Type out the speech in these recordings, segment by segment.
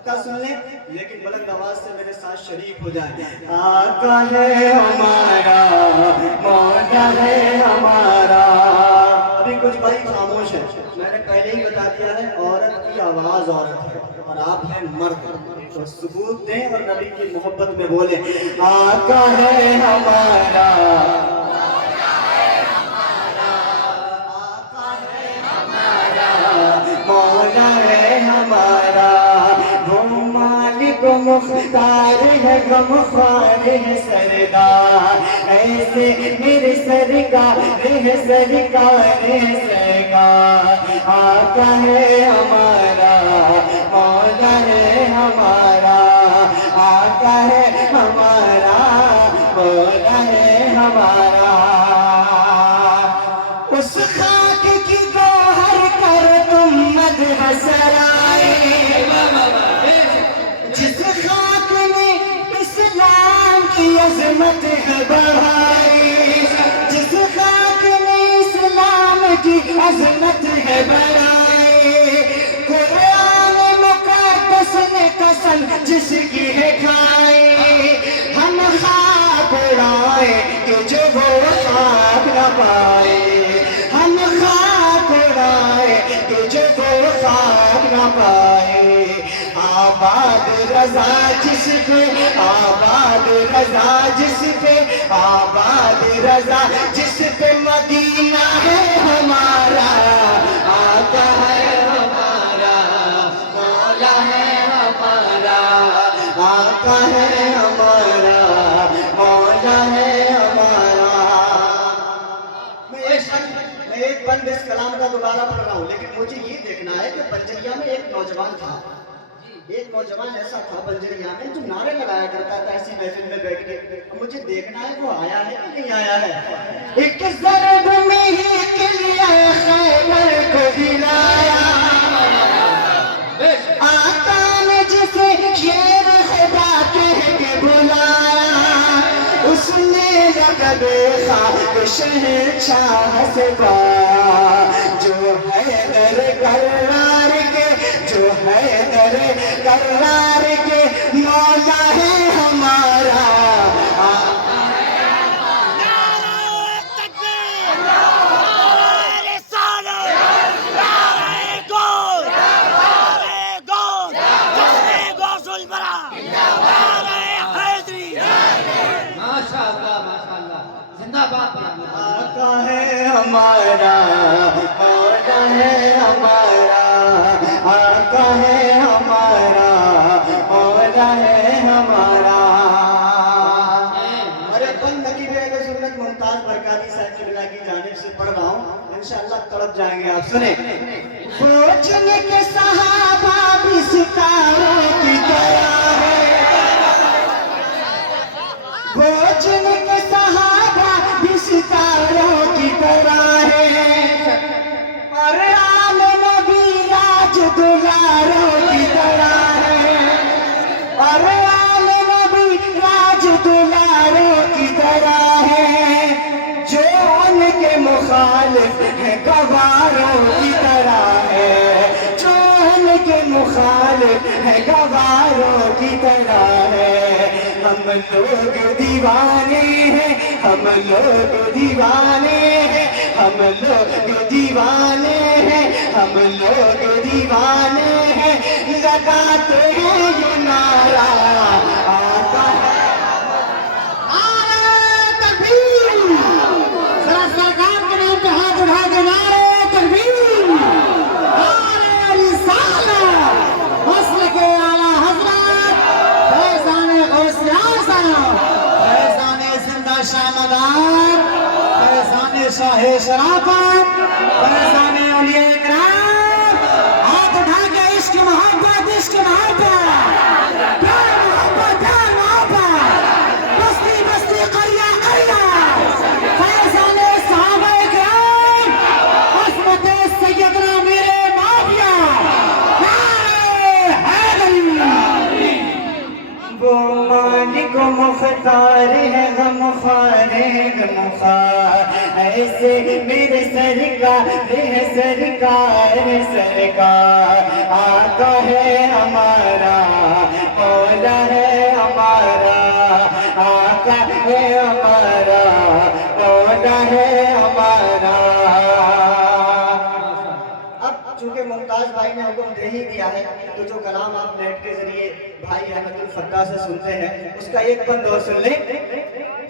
सबका सुन ले, लेकिन बुलंद आवाज से मेरे साथ शरीक हो जाए। आका है हमारा, मौला है हमारा। अभी कुछ भाई खामोश है, मैंने पहले ही बता दिया है, औरत की आवाज औरत है और आप हैं मर्द, तो सबूत दें और नबी की मोहब्बत में बोले आका है हमारा, मौला है हमारा। वो मालिक मुख्तार है, गमख्वार है सरदार, ऐसे मेरे सरकार है, सरकार है सरकार। आका है हमारा, मौला है हमारा, आका है हमारा, मौला है हमारा। उस खाक की गोहर कर तुम मद हसराए, जिस खाक ने इस्लाम की अजमत है बढ़ाई, जिस खाक ने इस्लाम की अजमत है बढ़ाई। कुरान मुक़द्दस ने कसम जिसकी है खाई, हम खाक उड़ाए कि जो वो खाक न पाए, हम खाक उड़ाए कि जो वो खाक न पाए। आबाद रजा जिस पे, आबाद रजा जिस पे, आबाद रजा जिस पे मदीना है हमारा। आका है हमारा, मौला है हमारा, आका है हमारा, मौला है हमारा। मैं एक बंद इस कलाम का दोबारा पढ़ रहा हूँ, लेकिन मुझे ये देखना है कि बंजरिया में एक नौजवान था, एक नौजवान ऐसा था बंजरिया में जो नारे लगाया करता था ऐसी महफिल में बैठ के। मुझे देखना है वो आया है कि नहीं आया है। एक ज़रब में ही किलिया खैबर को हिलाया, आका ने जिसे शेर खुदा कह के बुलाया, उसने लक़ब खाक शहंशाह से पाया। जो है दर करार के, जो है दर करार के, मौला है हमारा। आका है हमारा, मौला है हमारा, आका है हमारा, मौला है हमारा। अरे बंद नकीब सुन्नत मुमताज बरकाती साहब की बिला की जानिब से पढ़ रहा हूँ, इंशाअल्लाह तड़प जाएंगे आप। सुने खोजने के सहाबा भी सितारों की तरह है, खोजने के सहाबा भी सितारों की तरह है, और आल नबी राज दुलारों की तरह है, और आल नबी राज दुलारों की तरह है। जो उनके मुखालिफ है गवारों की तरह है, जो उनके मुखालिफ है गवारों की तरह है। हम लोग दीवाने हैं, हम लोग दीवाने हैं, हम लोग दीवाने हैं, हम लोग दीवाने हैं। लगाते हैं ये नारा, आका है तकबीर। जरा सरकार के नाम पे हाथ उठा के नारे तकबीर, नारे रिसालत, मसल के आला हजरत फैज़ाने गौसे आज़म, फैज़ाने जिंदा शामदार, फैज़ाने शाहे शराफत, फैज़ाने औलिया इकराम। हाथ उठा के इश्क मोहब्बत, इश्क मोहब्बत, प्यार मोहब्बत, प्यार मोहब्बत, बस्ती बस्ती करिया करिया, फैज़ाने सहाबा इकराम, अस्मत सैयदना मेरे माविया, नारे हैदरी। वो मालिक मुख्तार है, गमख्वार है गमख्वार, ऐसे मेरे सरकार है, सरकार है, सरकार आका है हमारा, मौला है हमारा, आका है हमारा, मौला है हमारा। अब चूंकि मुमताज भाई ने हुक्म दे ही दिया है, तो जो कलाम आप नेट के जरिए भाई अहमदुल फत्ताह से सुनते हैं, उसका एक बंद और सुन ले।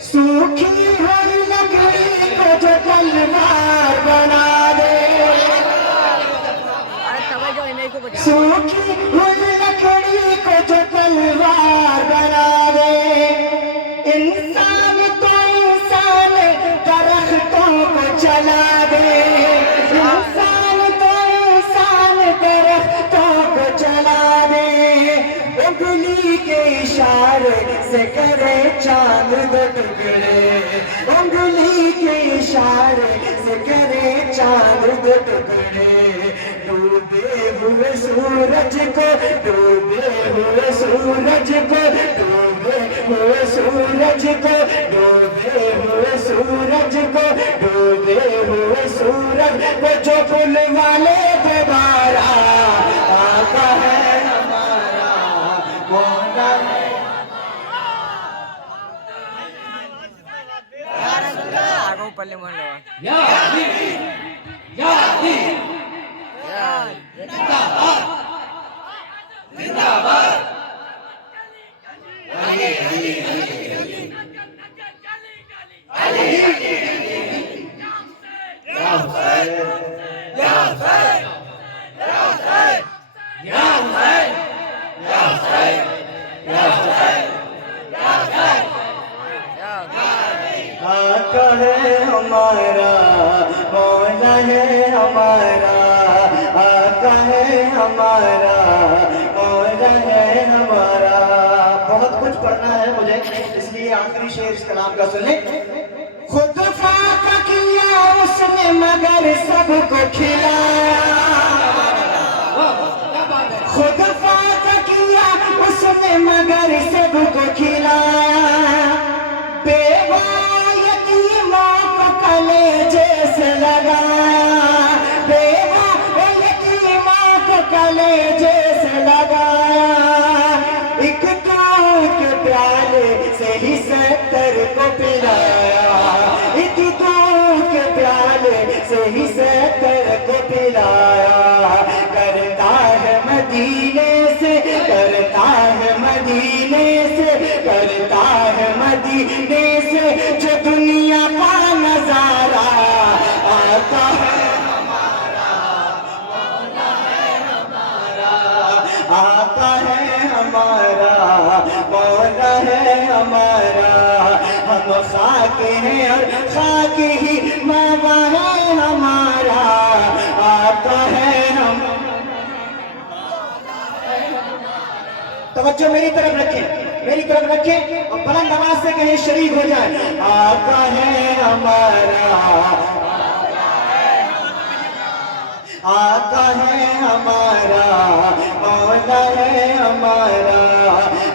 सूखी हुई लकड़ी को जो तलवार बना दे, सूखी हुई लकड़ी को जो तलवार बना दे, इंसान तो इंसान दरख्तों को चला दे, इंसान तो इंसान दरख्तों को चला दे, उंगली के इशारे से करे चांद दो टुकड़े, उंगली के इशारे से करे चांद दो टुकड़े, डूबे हुए सूरज को, डूबे हुए सूरज को, डूबे हुए सूरज को, डूबे हुए सूरज को, डूबे हुए सूरज को जो पुल वाले दोबारा आका है हमारा, मौला है। पल्ले म्हणलो आका है हमारा, मौला है हमारा, आका है हमारा, मौला है हमारा। बहुत कुछ पढ़ना है मुझे, इसलिए आखिरी शेर इस कलाम का सुन ले। खुद फाका किया उसने मगर सबको खिलाया, खुद फाका किया उसने मगर सबको खिलाया, बेवा यतीमों को कलेजे से लगाया, बेवा यतीमों को कलेजे से लगाया, एक दूध के प्याले से ही 70 को पिलाया, एक दूध के प्याले से ही 70 को पिलाया, करता है मदीने से, करता है मदीने से, करता है मदीने से जो दुनिया का नजारा आता है हमारा, मौला है हमारा, आता है हमारा, मौला है हमारा, हम खाके हैं और खाके ही मावा है हमारा, आता है हम। तवज्जो मेरी तरफ रखें, मेरी तरफ रखें और बुलंद आवाज से कहीं शरीक हो जाए। आका है हमारा, आका है हमारा, मौला है हमारा,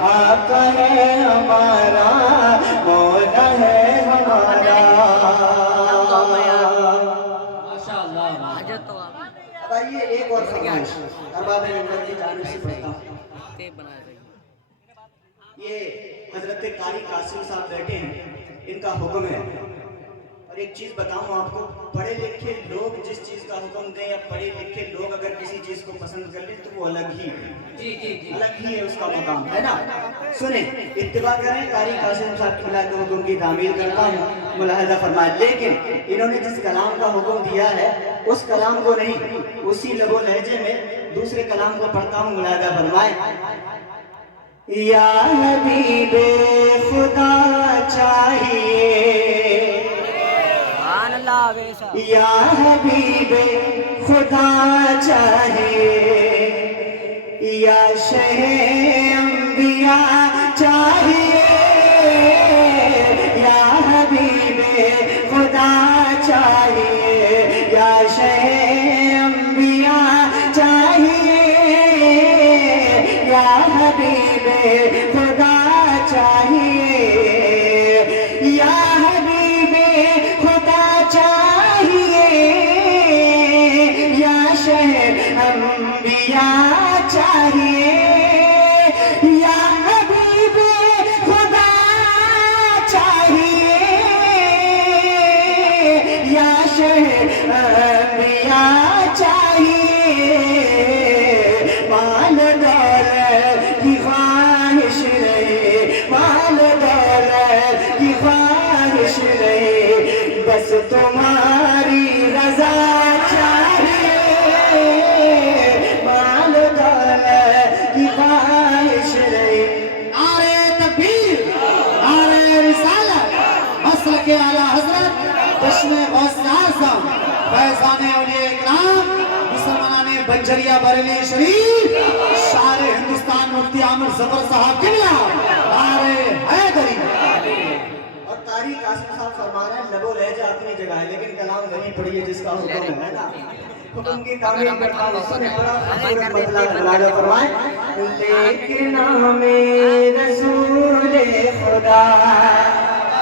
आका है हमारा, मौला है हमारा। अब आइए एक और फरमाइश अरबाब मिल्लत की जानिब से पढ़ता हूं। ये हजरत कारी कासिम साहब बैठे हैं, इनका हुक्म है। और एक चीज बताऊं आपको, पढ़े लिखे लोग जिस चीज का हुक्म दें या पढ़े लिखे लोग अगर किसी चीज को पसंद कर ले तो वो अलग ही है, अलग ही है उसका मुकाम, है ना। सुने, इत्तिबा करें, कारी कासिम साहब के खिलाफ हुक्म की तामील करता हूँ, मुलाहिजा फरमाए। लेकिन इन्होंने जिस कलाम का हुक्म दिया है उस कलाम को नहीं, उसी लबो लहजे में दूसरे कलाम को पढ़ता हूँ, मुलाहिजा फरमाए। या हबीबे खुदा चाहिए, या हबीबे खुदा चाहिए, या शहे अंबिया चाहिए, या हबीबे खुदा चाहिए, या शहे अंबिया चाहिए, या हबीबे खुदा चाहिए, या हबीबे खुदा चाहिए। चाहिए, या हबीब खुदा चाहिए, या शहंशाह चाहिए। माल दौलत की ख्वाहिश नहीं, माल दौलत की ख्वाहिश नहीं, बस तुम्हारी रजा चाहिए। माल दौलत की ख्वाहिश नहीं। नारे तकबीर, नारे रिसालत, मसल के आला हजरत जश्न गौसे आज़म फैज़ाने औलिया इकराम मुसलमानाने बंजरिया बरेली शरीफ शार हिंदुस्तान मुफ्ती आमिर ज़फर साहब किबला नारे हैदरी। और तारीख कासिम साहब फरमा रहे हैं, लबो लहजा अपनी जगह है, लेकिन कलाम वही पढ़िए जिसका हुक्म है ना। हुक्म की तामील करता हूँ, सुने बड़ा खूबसूरत मतलब बलागा फरमाए, लेकिन हमें रसूल खुदा